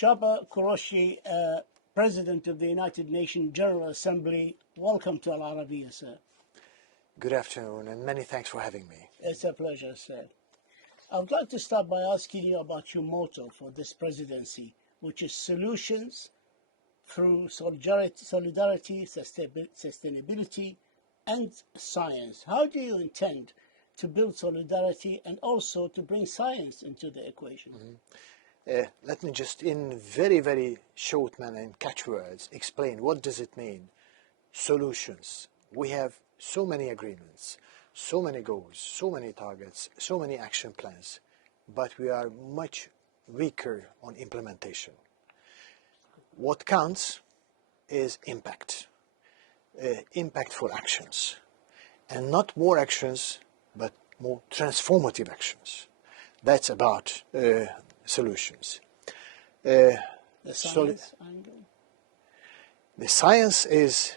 Csaba, Kôrösi, President of the United Nations General Assembly, welcome to Al-Arabiya, sir. Good afternoon, and many thanks for having me. It's a pleasure, sir. I would like to start by asking you about your motto for this presidency, which is solutions through solidarity, sustainability, and science. How do you intend to build solidarity and also to bring science into the equation? Let me just, in very, very short manner and catchwords, explain what does it mean. Solutions. We have so many agreements, so many goals, so many targets, so many action plans, but we are much weaker on implementation. What counts is impact, impactful actions, and not more actions, but more transformative actions. That's about solutions. The science angle? The science is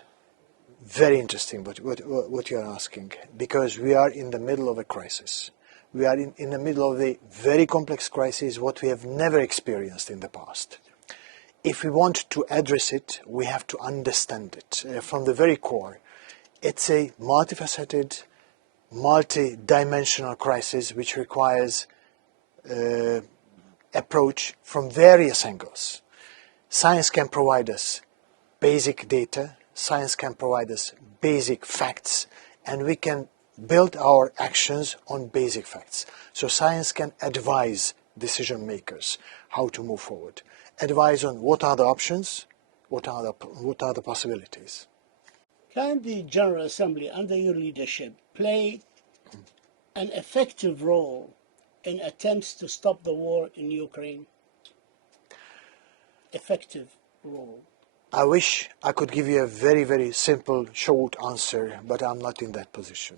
very interesting, what you are asking, because we are in the middle of a crisis. We are in the middle of a very complex crisis, what we have never experienced in the past. If we want to address it, we have to understand it from the very core. It's a multifaceted, multi-dimensional crisis which requires approach from various angles. Science can provide us basic data, science can provide us basic facts, and we can build our actions on basic facts. So science can advise decision makers how to move forward, advise on what are the options, what are the possibilities. Can the General Assembly, under your leadership, play an effective role in attempts to stop the war in Ukraine? Effective role. I wish I could give you a very, very simple, short answer, but I'm not in that position.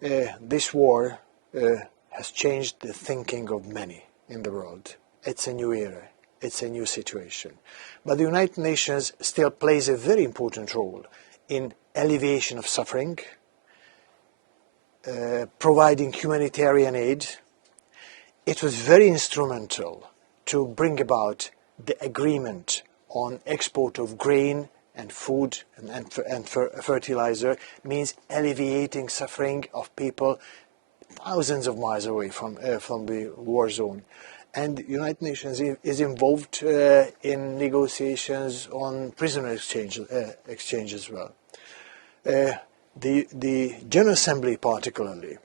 This war has changed the thinking of many in the world. It's a new era. It's a new situation. But the United Nations still plays a very important role in alleviation of suffering, providing humanitarian aid. It was very instrumental to bring about the agreement on export of grain and food and fertilizer, means alleviating suffering of people thousands of miles away from the war zone. And the United Nations is involved in negotiations on prisoner exchange as well. The General Assembly particularly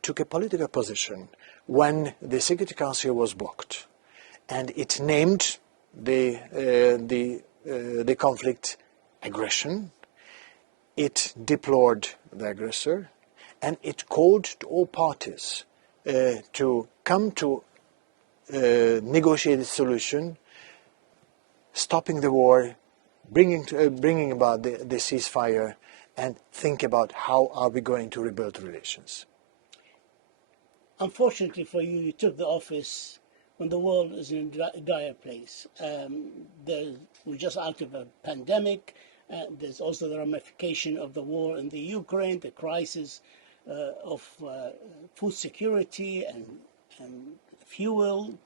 took a political position when the Security Council was blocked, and it named the conflict aggression. It deplored the aggressor, and it called to all parties to come to negotiated solution, stopping the war, bringing about the ceasefire, and think about how are we going to rebuild relations. Unfortunately for you, you took the office when the world is in a dire place. We're just out of a pandemic. There's also the ramification of the war in the Ukraine, the crisis of food security and fuel,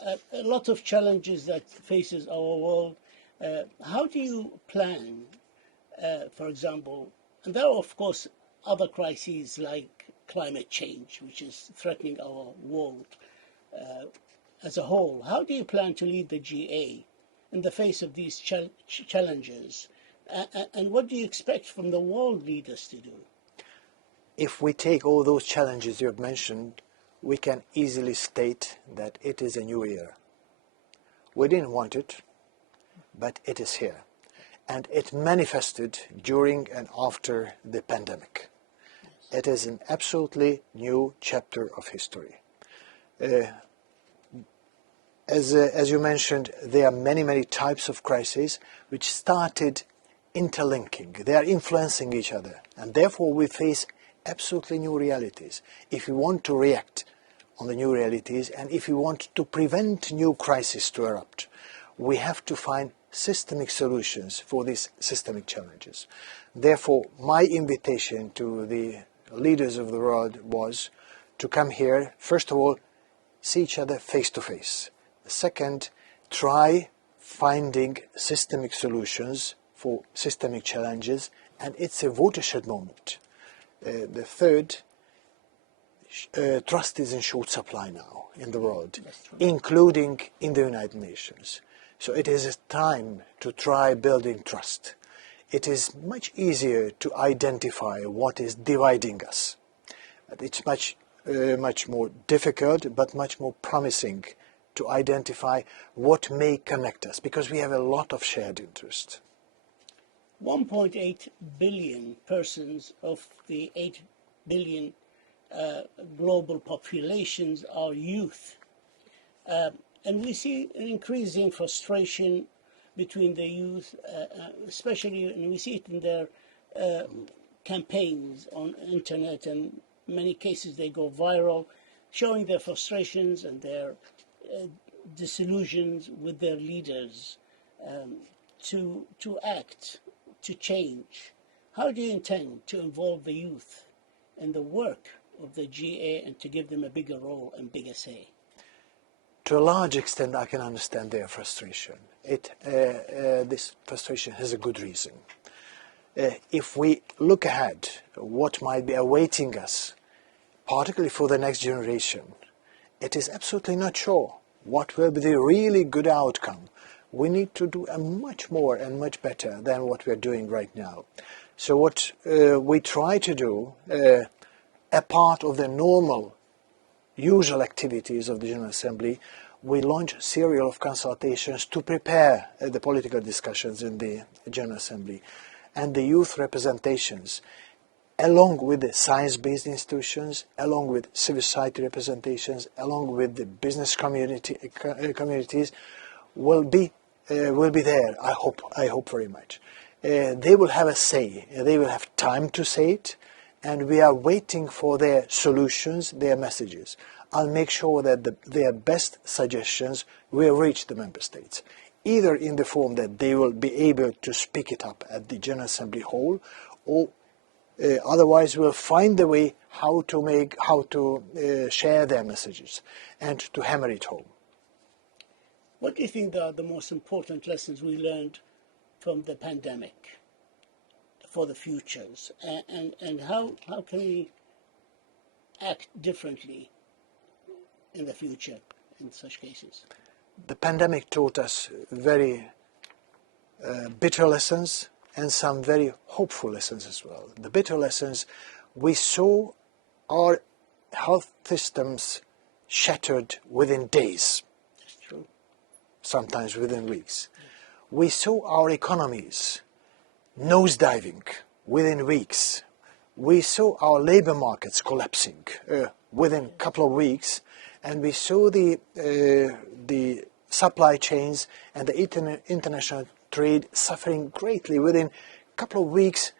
a lot of challenges that faces our world. How do you plan, for example, and there are of course other crises like climate change, which is threatening our world as a whole. How do you plan to lead the GA in the face of these challenges? And what do you expect from the world leaders to do? If we take all those challenges you have mentioned, we can easily state that it is a new era. We didn't want it, but it is here. And it manifested during and after the pandemic. Yes. It is an absolutely new chapter of history. As you mentioned, there are many, many types of crises which started interlinking. They are influencing each other. And therefore we face absolutely new realities. If we want to react on the new realities, and if we want to prevent new crises to erupt, we have to find systemic solutions for these systemic challenges. Therefore, my invitation to the leaders of the world was to come here, first of all, see each other face to face. Second, try finding systemic solutions for systemic challenges, and it's a watershed moment. The third, trust is in short supply now in the world, including in the United Nations. So it is a time to try building trust. It is much easier to identify what is dividing us. It's much more difficult, but much more promising to identify what may connect us, because we have a lot of shared interest. 1.8 billion persons of the 8 billion global populations are youth. And we see an increasing frustration between the youth, especially, and we see it in their campaigns on internet, and in many cases they go viral, showing their frustrations and their disillusions with their leaders to act, to change. How do you intend to involve the youth in the work of the GA and to give them a bigger role and bigger say? To a large extent, I can understand their frustration. This frustration has a good reason. If we look ahead, what might be awaiting us, particularly for the next generation, it is absolutely not sure what will be the really good outcome. We need to do a much more and much better than what we're doing right now. So what we try to do, a part of the normal, usual activities of the General Assembly, we launch a series of consultations to prepare the political discussions in the General Assembly. And the youth representations, along with the science-based institutions, along with civil society representations, along with the business communities, will be there. I hope very much. They will have a say. They will have time to say it, and we are waiting for their solutions, their messages. I'll make sure that their best suggestions will reach the member states, either in the form that they will be able to speak it up at the General Assembly Hall, or otherwise we'll find the way how to share their messages and to hammer it home. What do you think are the most important lessons we learned from the pandemic for the futures, and how can we act differently in the future in such cases? The pandemic taught us very bitter lessons and some very hopeful lessons as well. The bitter lessons, we saw our health systems shattered within days. That's true. Sometimes within weeks. We saw our economies nosediving within weeks. We saw our labor markets collapsing within a couple of weeks, and we saw the supply chains and the international trade suffering greatly within a couple of weeks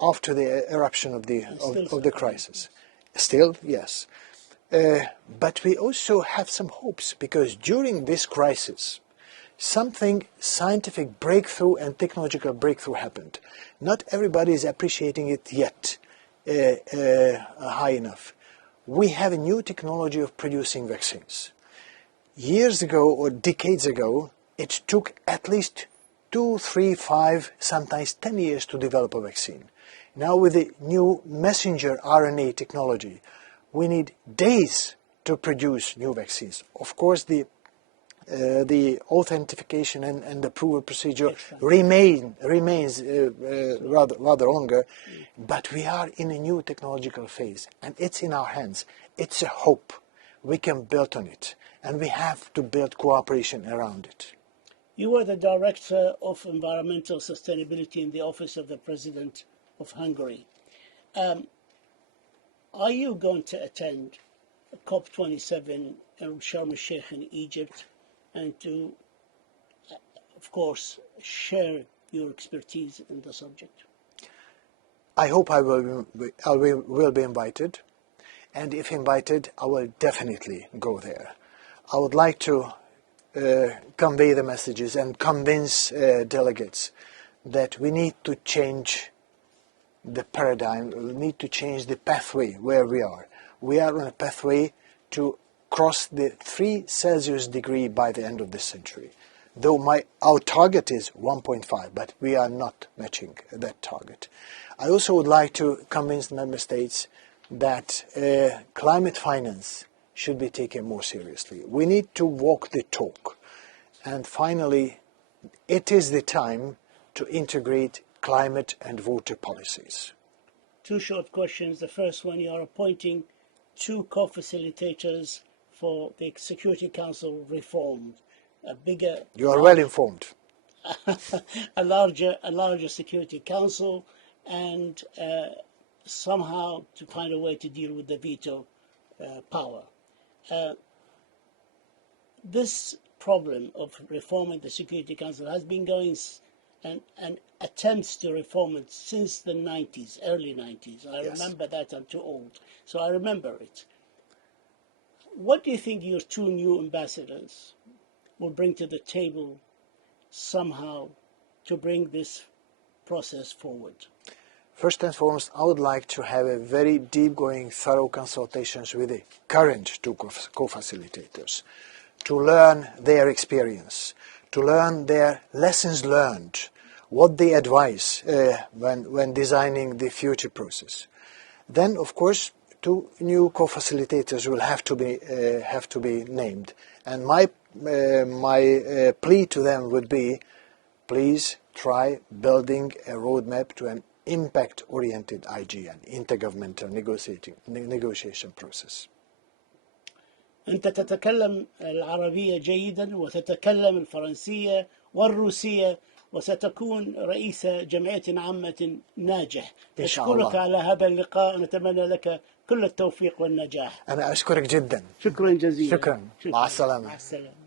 after the eruption of the crisis. Still, yes. But we also have some hopes, because during this crisis, something scientific breakthrough and technological breakthrough happened. Not everybody is appreciating it yet high enough. We have a new technology of producing vaccines. Years ago or decades ago, it took at least 2, 3, 5, sometimes 10 years to develop a vaccine. Now with the new messenger RNA technology, we need days to produce new vaccines. Of course, the authentication and approval procedure remains rather longer, but we are in a new technological phase, and it's in our hands. It's a hope. We can build on it, and we have to build cooperation around it. You were the Director of Environmental Sustainability in the Office of the President of Hungary. Are you going to attend COP27 in Sharm el-Sheikh in Egypt, and to, of course, share your expertise in the subject? I hope I will be invited, and if invited, I will definitely go there. I would like to convey the messages and convince delegates that we need to change the paradigm, we need to change the pathway where we are. We are on a pathway to cross the 3 Celsius degree by the end of this century. though our target is 1.5, but we are not matching that target. I also would like to convince the member states that climate finance should be taken more seriously. We need to walk the talk. And finally, it is the time to integrate climate and water policies. Two short questions. The first one, you are appointing 2 co-facilitators for the Security Council reform. A bigger... You are well informed. a larger Security Council, and somehow to find a way to deal with the veto power. This problem of reforming the Security Council has been going, and attempts to reform it since the 90s, early 90s. I remember that. I'm too old, so I remember it. What do you think your 2 new ambassadors will bring to the table somehow to bring this process forward? First and foremost, I would like to have a very deep-going, thorough consultations with the current 2 co-facilitators to learn their experience, to learn their lessons learned, what they advise when designing the future process. Then, of course, 2 new co-facilitators will have to be named, and my plea to them would be, please try building a roadmap to an impact-oriented IGN, intergovernmental negotiation process. أنت تتكلم العربية جيدا وتتكلم الفرنسية والروسية وستكون رئيس جمعية عامة ناجح. أشكرك على هذا اللقاء ونتمنى لك كل التوفيق والنجاح. أنا أشكرك جدا. شكرا جزيلا. شكرا. مع السلامة. مع السلامة.